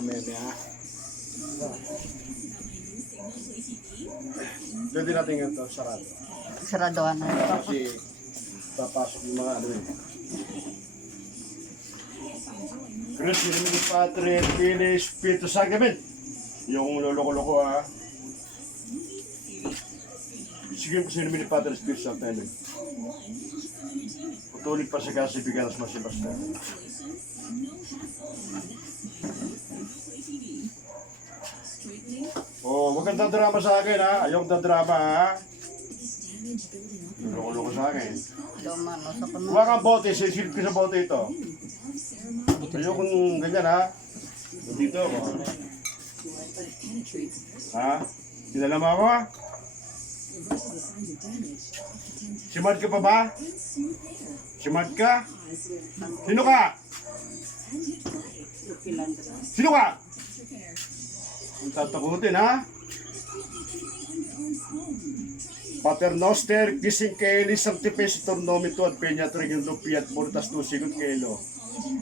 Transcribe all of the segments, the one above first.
Maya. Pwede natin ito sarado. Saraduhan na ito. Kasi papasok yung mga ano yun. Chris, yun yung Padre, Pili, Espiritu Santo. Yung lolo-loko ha. Sige ko sino ni Padre, Espiritu Santo. Patuloy pa sa kasibigan ng masibasta. Oh, huwag kang dadrama sa akin ha. Ayok dadrama ha. Loko-loko sa akin. Lumano sa kuno. Huwag kang bote, sisilip ko sa bote ito. Ayokong ganyan ha. Dito ako. Ha? Kilala mo ako ha? Simad ka pa ba? Simad ka? Sino ka? Sino ka? Ang tatakutin ha? Pater Noster, kising kaili sanctifesitor nomito at peñatring lupiat mortas nusigot kailo.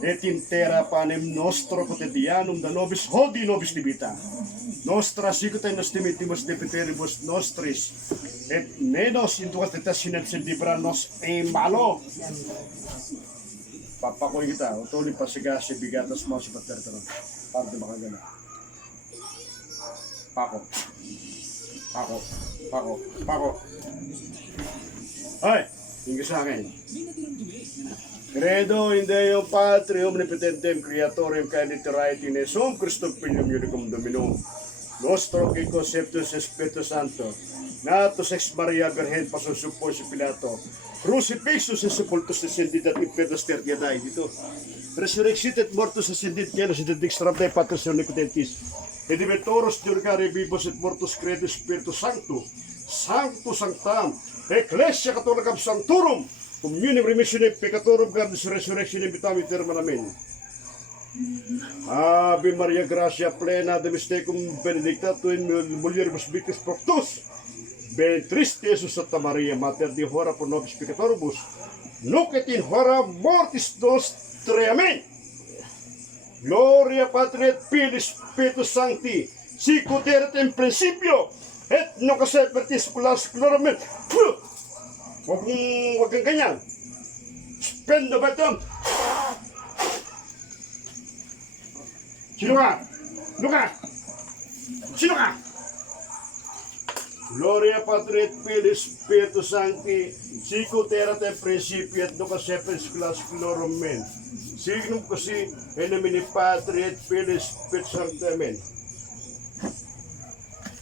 Et intera panem nostro quotidianum da nobis hodi nobis libita. Nostra sicut et nostimitimus depiteribus nostris. Et menos inducas tetasinat sendibra nos e malo. Papakoy kita, utuloy pa siga si bigatas mo si Pater Taron. Para di makagana. Pako. Ay, tingin sa akin. Credo in Deo Patri Omnipotentem Creatorem Caeliterite in Esum Christum Filium Unicum Dominum Nostro que conceptus Espiritu Santo Natus ex Maria Virgen Pasusupo si Pilato Crucifixus et sepultus descendidat impetus tertiadae dito Resurrexit et mortus ascendit Genus et dextram Dei Patris Omnipotentis et diventoros Diurgare vivos et mortus credo Spiritu Sancto Sancto Sanctam Ecclesia Catholicam Sanctorum Communium remissionem peccatorum gardis resurrectionem vitam aeternam amen. Ave Maria gratia plena de mysterium benedicta tu in mulieribus victis fructus. Benedictus Jesus Santa Maria Mater Dei ora pro nobis peccatoribus. Nunc et in hora mortis nostre. Amen. Gloria Patri et Filii Spiritus Sancti. Sicut erat in principio et nunc semper seculorum amen. Huwag kang ganyan. Spend the bottom. Sino ka? Sino ka? Gloria Patri et Filii Spiritus Sancti, sicut erat in principio et nunc semper seculorum amen. Signum così in nomine Patri et Filii Spiritus Sancti. Amen.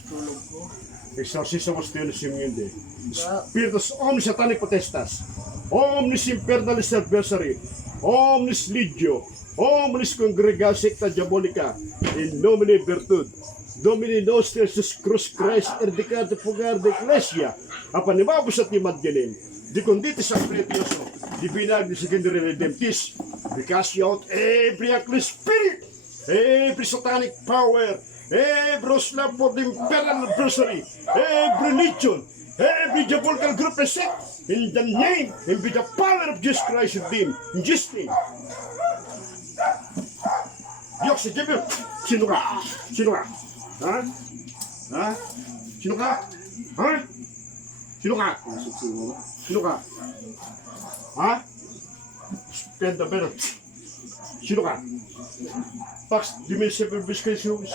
Tulog ko. Exorcismus Deus Simeonde. Spiritus omnis satanic potestas, omnis infernalis adversari, omnis legio, omnis congrega secta diabolica, in nomine virtud, Domini nostri Jesus Christ, erdicate fugar de Ecclesia, apanimabus at imadyanin, di conditis apretioso, di binag di secondary redemptis, di cast out every ugly spirit, every satanic power, every slave for the imperial adversary, every legion, every diabolical group is set in the name and with the power of Jesus Christ of them. In Jesus' name. Diyos, sino ka? Sino ka? Ha? Ha? Sino ka? Ha? Sino ka? Sino ka? Ha? Spend the better. Sino ka? Pax, di may sepulbis kayo sino ko.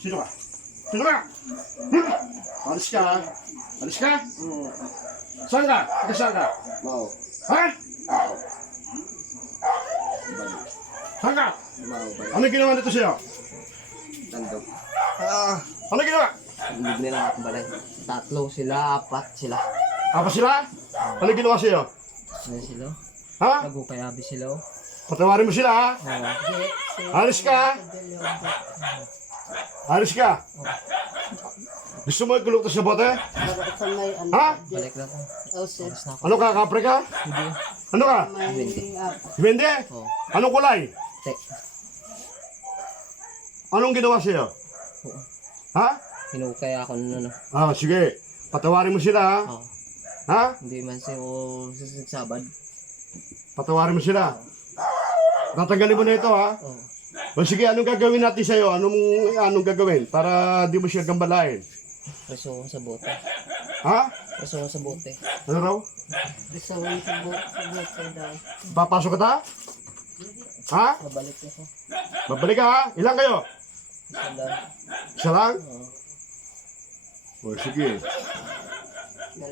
Sino ka? Sino ka? Alis ka ha? Alis ka? Saan ka? Saan ka? Mau. Ha? Saan ka? Mau. Ano ginawa nito sa'yo? Tandok. Ano ginawa? Hindi nila ako balay. Tatlo sila, apat sila. Apa sila? Ano ginawa sa'yo? Ano sila? Ha? Nagkukayabi sila. Patawarin mo sila ha? Alis ka? Alis ka? Gusto mo ikulog to sa bote? Ha? Balik na ko. Oh, sir. Alas na ako. Ano ka? Kapre ka? Hindi. Ano ka? May Bende? Oo. Anong kulay? Tek. Anong ginawa sa'yo? Oo. Ha? Hinukaya ako nun. Sige. Patawarin mo sila ha? Oo. Ha? Hindi man siya o sasagsabad. Patawarin mo sila. Tatanggalin mo na ito, ha? Oo. O sige, anong gagawin natin sa'yo? Anong gagawin? Para di mo siya gambalain. Preso ko sa bote. Ha? Preso ko sa bote. Ano raw? Gusto ko sa buto daw. Papasok ka ta? Ha? Mabalik ako. Babalik ka, ha? Ilan kayo? Sala. Isa lang? Oo. O sige.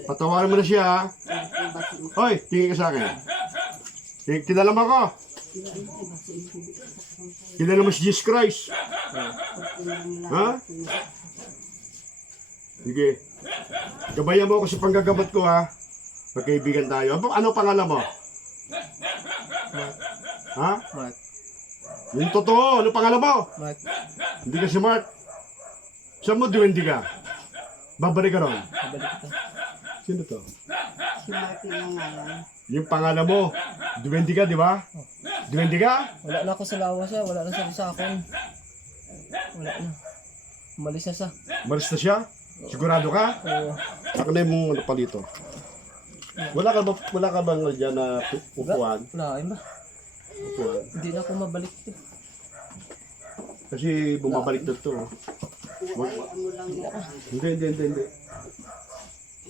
Patawarin mo na siya, ha? Hoy, tingin ka sa akin. Kilala mo ako. Kilala mo si Jesus Christ. Ha? Sige. Gabayan mo ako sa panggagabat ko, ha? Magkaibigan tayo. Ano pangalan mo? Mark. Ha? Mark. Yung totoo, ano pangalan mo? Mark. Hindi ka si Mark. Saan mo duwende ka? Babalik ka ron. Mabalik ka. Sino to? Si Mark na ngayon. Yung pangalan mo. Duwende ka, di ba? Duwende ka? Wala na ako sa lawas siya. Wala na sa akin. Wala na. Umalis na siya. Malis na siya? Sigurado ka? Oo. Ako na yung ano pa dito. Wala ka bang dyan na upuan? Wala. Ayun ba? Upuan. Hindi na ako mabalik. Kasi bumabalik na to. Ano lang yan. Hindi.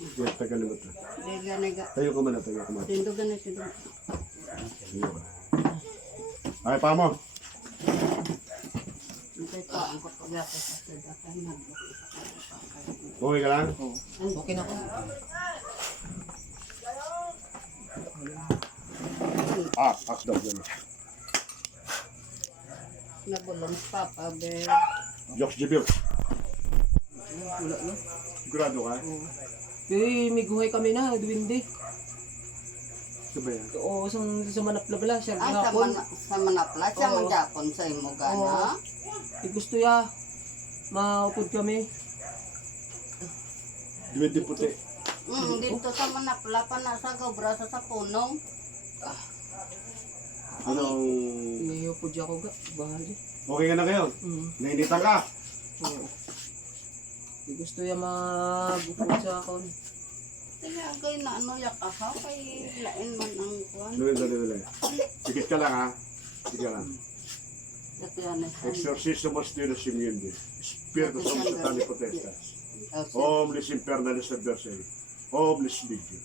Yan, tagal mo to. Nega. Tayo ka muna. Tindo ganito. Ayun. Ay, pa mo. Ito pa ang kapag ako sa sadakan na. Okay ka lang? Oo. Okay na ako. Daw dyan. Nabulong Papa Bear. Joks Jibil. Wala na. Sigurado ka? Oo. Eh, may guhay kami na. Duwindi. Ito ba yan? Oo, sa manaplabla. Siya Ay, gahapon. sa manapla siya Oo. magyapon sa imo gana. Eh, gusto ya. Maupod kami. Duwende puti. Dito sa manapla pa nasa gabrasa sa punong. Anong... Iupod ako ga. Bahali. Okay ka na kayo? Nainitan ka? Oo. Eh, gusto ya mag-upod sa akon. Kaya kay na ano yak aha kay lain man ang kuan. Dali. Sikit ka lang, ha? Sige lang. Ito yan eh. Exorcismo Spiritus Immundi. Spiritus of Satanic Potestas. Omnis Infernalis Adversary. Omnis Legio.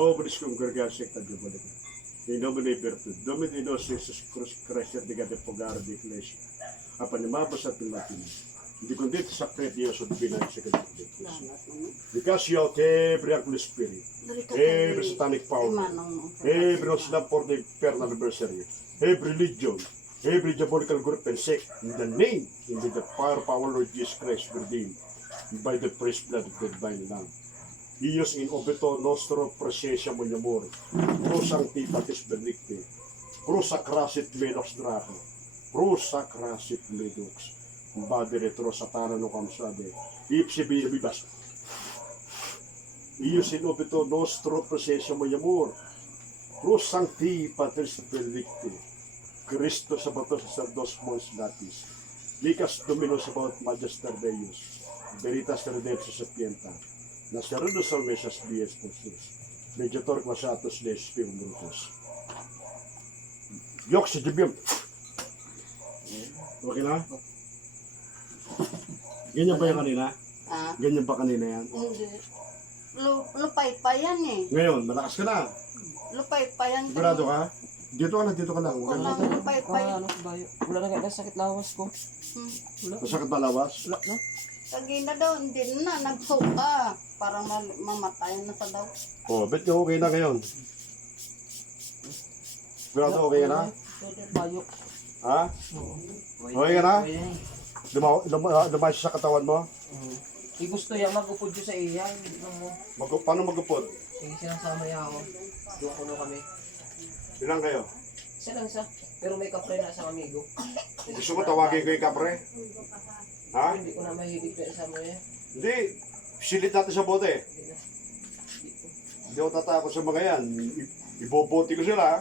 Omnis Congregalis Secta Diabolica. In nomine Virtud. Domini Nos Jesus Christ de Gade Pogara de Iglesia. Apanimabas at Pilatino. Hindi kundi sa Dios o Divina sa Kadipin. Because you have every Holy Spirit. Every satanic power. Every Muslim for the eternal anniversary. Every religion. Every diabolical group and sect. In the name, in the power of our Lord Jesus Christ, redeemed by the precious blood of the divine Lamb. Ios in obito nostro presencia moniamor. Cruz sanctitatis benedicti. Cruz sacrasit menos draco. Cruz sacrasit medux. Bade retro satana no kamsade. Ipsi bibas. Ios in obito nostro presencia moniamor. Cruz sanctitatis benedicti. Cristo sabato sa dos mons latis. Licas Domino sabaot Magister Deus. Veritas redemption sapienta. Nasarudos al mesas dies postus. Mediator quasatus de spiritum brutus. Yok sa dibim. Okay na? Ganyan ba yung kanina? Ah, Ganyan ba kanina yan? hindi. Lupay pa yan eh. Ngayon, malakas ka na. Lupay pa yan. Sigurado ka? Dito ka lang. Wala lupay pa yan. Ano, bayo. Wala na kaya sakit lawas ko. Wala. Masakit ba lawas? Wala na. Kagina daw, hindi na. Nagsuka. Para mamatay na sa daw. Oh, bet nyo okay na ngayon. Sigurado okay ka na? Bayo. Ha? Oo. Okay ka na? Lumayas sa katawan mo? Eh, gusto ya mag-upod ko sa iya. Hindi lang mo. Paano magupod? Eh, sinasama ya ako. Doon kuno kami. Ilan kayo? Isa lang siya. Pero may kapre na sa amigo. Gusto mo tawagin ko yung kapre? Ha? Hindi ko na mahilig na isama niya. Hindi. Silit natin sa bote. Hindi na. Hindi ko. Hindi ako tatakot sa mga yan. Ibobote ko sila.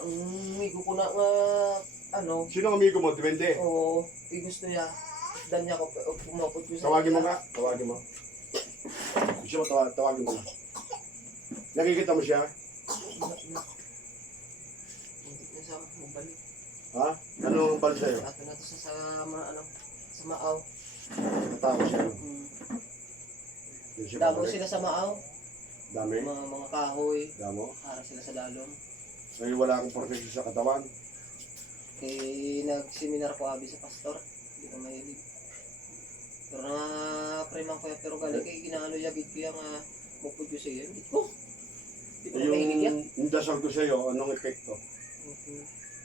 Ang amigo ko na nga, ano, Sino ang amigo mo? Duwende. oo, eh, gusto niya. Dan niya ako, pumapot ko sa Tawagin mo ka? Tawagin mo. Gusto mo tawagin mo. Nakikita mo siya? Hindi na siya mabalik. Ha? Ano ang bal sa'yo? Ato na to sa ano, sa Maaw. Tapos ano? Hmm. Yun siya Damo babalik. sila sa Maaw. Dami? Mga kahoy. Damo? Para sila sa lalong. Ngayon wala akong protection sa katawan. Eh, nag-seminar ko abi sa pastor. Hindi ko mahilig. Pero na-preman ko yan. Pero galing kay ginaano yagit ko yung mupod ko sa iyo. Hindi ko. Hindi ko mahilig yan. Yung dasal ko sa'yo, anong epekto?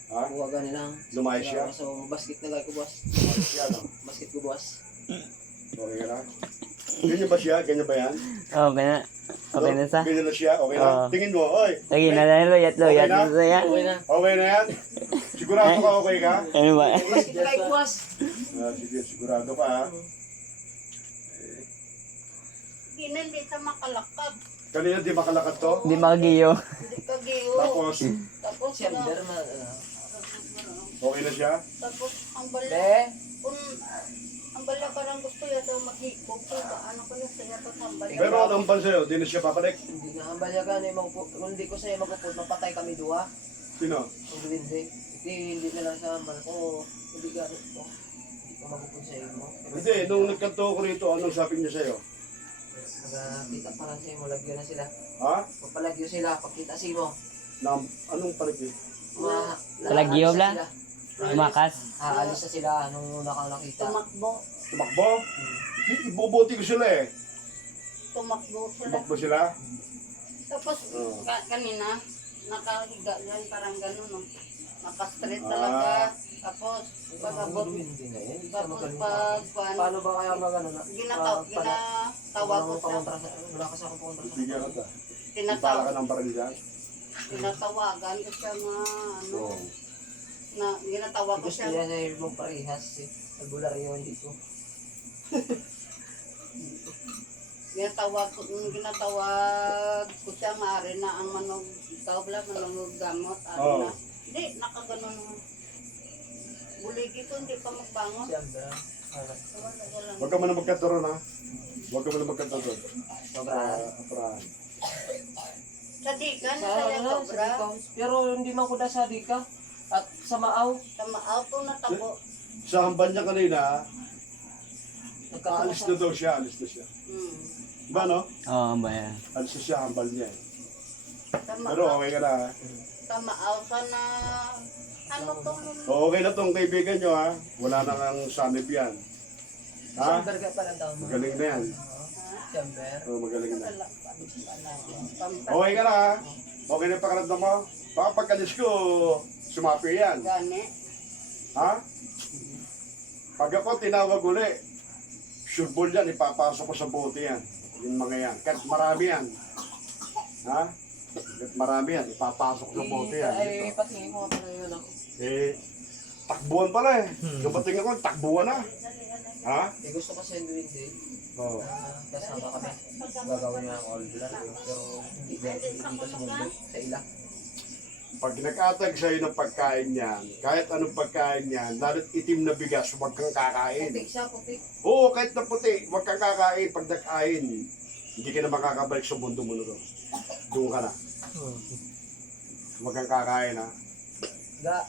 Ha? Buwagan nilang. Lumayas siya? So, basket na gaya ko, boss. Lumayas siya, no? Basket ko, boss. Okay ka na? Ganyan ba siya? Ganyan ba yan? Okay na. Okay na sa. Ganyan na siya? Okay na? Oo. Tingin mo, oy! Lagi na lang loyat Okay na? saya. Okay na. Okay na yan? Sigurado ka okay ka? Ano ba? Basket na gaya ko, boss. Sige, sigurado ka ha? Hindi sa makalakad. Kanina di makalakad to? Hindi makagiyo. Hindi ka giyo. Tapos, Tapos, Chamber na. okay na siya? tapos, ang bala, Be, kung, ang bala parang gusto yata maghigpog ko, ano ko na siya pa ang bala. Pero anong ban sa'yo? Di na siya babalik? hindi na ang balyagan eh. Kung hindi ko sa'yo magpupod, mapatay kami duha. Sino? Kung hindi. Hindi na lang sa hambal ko. Hindi ganit ko. Hindi ko magpupod sa'yo mo. Hindi, nung nagkanto ko rito, anong sabi niya sa'yo? Magkita pa lang sa'yo mo. Lagyo na sila. Ha? Pagpalagyo sila. Pagkita sa'yo mo. Anong palit yun? Palagyo bla? Tumakas. Aalis na sila nung nakakita. Tumakbo. Tumakbo? Ibubuti ko sila eh. Tumakbo sila. Tumakbo sila? Tapos, Oo. kanina, nakahiga yan, parang gano'n, no? Naka-straight Ah. talaga. Tapos, pag-abot, Hindi na yan. Hindi siya tapos magaling. pag, Paano ba kaya magano na? ginatawag ko siya. Wala kasi akong kontra sa Bigyan ka ta. Ipala Tinatawag, ka ng baril dyan? tinatawagan ko siya nga, ano, Oo. na ginatawag ko Gusto siya. niya na yung parehas eh. Albularyo dito. Ginatawag ko siya nga rin na ang manog, ikaw bala, manog gamot, ano Oo. na. Hindi, nakaganon. Buligi ko, hindi pa magbangon. Siyempre. Wala. Huwag ka muna magkaturo na. Huwag ka muna magkaturo. Sobrang. Aprahan. Sa dikan, Sa saya ano, sa sobra. Dikaw. Pero hindi man ko na sa Dika. At sa Maaw. Sa auto na tabo. Sa hambal niya kanina, Nagkataon aalis na daw siya, alis na siya. Hmm. Diba no? Oo, ba yan? Alis na siya, hambal niya eh. Sa Pero okay ka na ha? auto na, ano to? Okay na tong kaibigan nyo ha? Wala na kang sanib yan. Ha? Siyempre ka pala daw. Magaling na yan. Siyempre. Oh, magaling na. Wala. Okay ka na ha? Okay na yung pakiramdam mo? Baka pagkalis ko, sumapi yan. Gani. Ha? Pag ako tinawag uli, sure ball yan, ipapasok ko sa bote yan. Yung mga yan. Kahit marami yan. Ha? Kahit marami yan, ipapasok ko sa bote yan. Ay, patingin ko nga pala yun ako. Eh, takbuhan pala eh. Dumating ako, takbuhan na. Ha? Eh, gusto ko sa Halloween day. Oo. Kasama kami. Gagawin niya ako albularyo. Pero hindi ko sa mundo. Sa ila. Pag nag-atag sa'yo ng pagkain yan, kahit anong pagkain yan, lalo't itim na bigas, huwag kang kakain. Putik siya, putik. Oo, kahit na puti, huwag kang kakain. Pag nag-kain, hindi ka na makakabalik sa mundo mo na doon. Doon ka na. Huwag kang kakain ha. Ga.